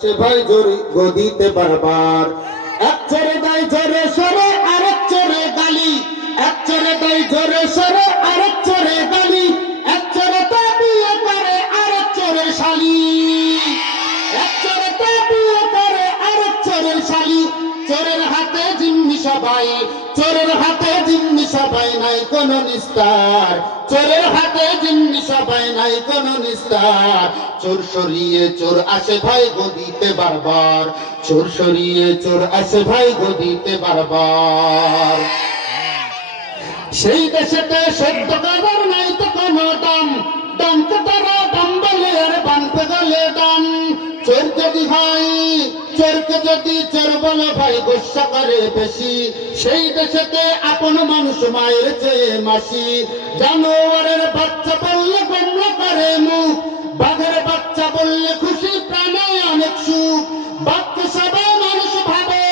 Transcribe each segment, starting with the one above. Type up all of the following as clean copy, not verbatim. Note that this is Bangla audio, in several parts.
সে ভাই জোরে গদিতে বারবার এক চরে দেয় জোরে সরে আরেক চরে গালি, এক চরে দেয় জোরে সরে আরেক চরে গালি, এক চরে তো বিয়ে করে আরেক চরে শালি, এক চরে তো বিয়ে করে আরেক চরের শালি। চোরের হাতে জিম্মি সবাই, চোরের হাতে জিম্মি সবাই, নাই কোনো নিস্তার, চোরের হাতে জিম্মি সবাই, নাই কোনো নিস্তার। চোর সরিয়ে চোর আসে ভাই গদিতে বারবার, চোর সরিয়ে চোর আসে ভাই গদিতে বারবার। সেই দেশেতে সদ্য কারবার নাই তো কোনো দাম, দামকে তারা দাম বলে আর বানতে গেলে দাম। চোর যদি ভাই চোরকে যদি চোর বলে ভাই গোসা করে বেশি, সেই দেশেতে আপন মানুষ মায়ের চেয়ে মাসি। জানোয়ারের বাচ্চা বললে গোমরা করে মুখ, বাঘের বাচ্চা বললে খুশি প্রাণে অনেক সুখ। বাক্য সবাই মানুষ ভাবে,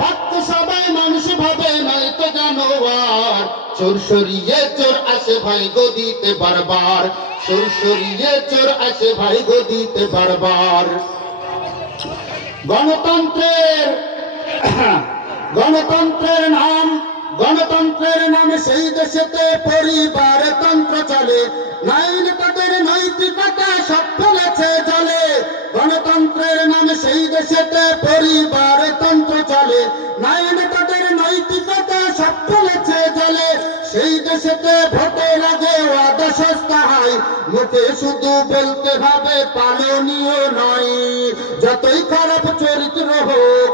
বাক্য সবাই মানুষ ভাবে, নাই তো জানোয়ার। চোর সরিয়ে চোর আসে ভাই গদিতে বারবার, চোর সরিয়ে চোর আসে ভাই গদিতে বারবার। গণতন্ত্রের গণতন্ত্রের নাম, গণতন্ত্রের নামে সেই দেশেতে পরিবারতন্ত্র চলে, নাই তাদের নৈতিকতা সব ফেলেছে জলে। গণতন্ত্রের নামে সেই দেশেতে পরিবারতন্ত্র চলে, নাই তাদের নৈতিকতা সব ফেলেছে জলে। সেই দেশেতে ভোটের আগে ওয়াদা সস্তা হয়, মুখে শুধু বলতে হবে পালনীয় নয়। যতই খারাপ চরিত্র হোক,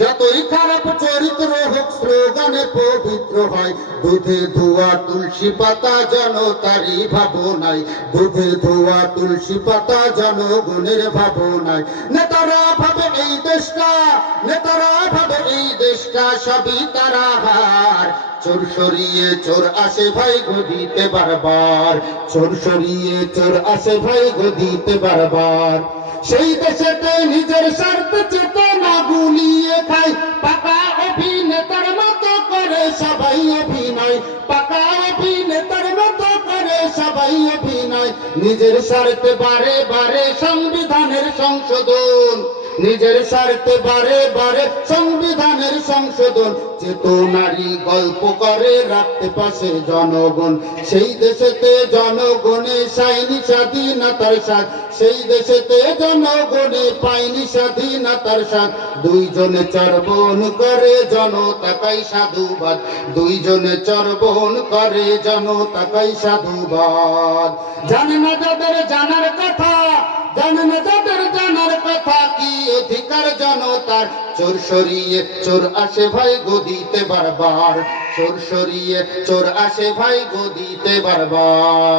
যতই খারাপ চরিত্র হোক, স্লোগানে পবিত্র হয়। দুধে ধোয়া তুলসী পাতা জনতারই ভাবনায়, দুধে ধোয়া তুলসী পাতা জনগণের ভাবনায়। নেতারা ভাবে এই দেশটা, নেতারা ভাবে এই দেশটা সবই তারা হার। চোর সরিয়ে চোর আসে ভাই গদিতে বারবার, চোর সরিয়ে চোর আসে ভাই গদিতে বারবার। সেই দেশেতে নিজের স্বার্থ চেতনা গুলিয়ে খায়, পাকা অভিনেতার মতো করে সবাই অভিনয়, পাকা অভিনেতার মতো করে সবাই অভিনয়। নিজের স্বার্থে বারে বারে সংবিধানের সংশোধন, নিজের স্বার্থে বারে বারে সংবিধানের সংশোধন। চেতনারি গল্প করে রাখতে পাশে জনগণ, সেই দেশেতে জনগণে পায়নি স্বাধীনতার স্বাদ, সেই দেশেতে জনগণে পায়নি স্বাধীনতার স্বাদ। দুইজনে চর্বণ করে জনতাকাই সাধুবাদ, দুইজনে চর্বণ করে জনতাকাই সাধুবাদ। জানে না যাদের জানার কথা, জানে না যাদের জানার কথা, কি অধিকার জনতার। চোর সরিয়ে চোর আসে ভাই গদিতে বারবার, চোর সরিয়ে চোর আসে ভাই গদিতে বারবার।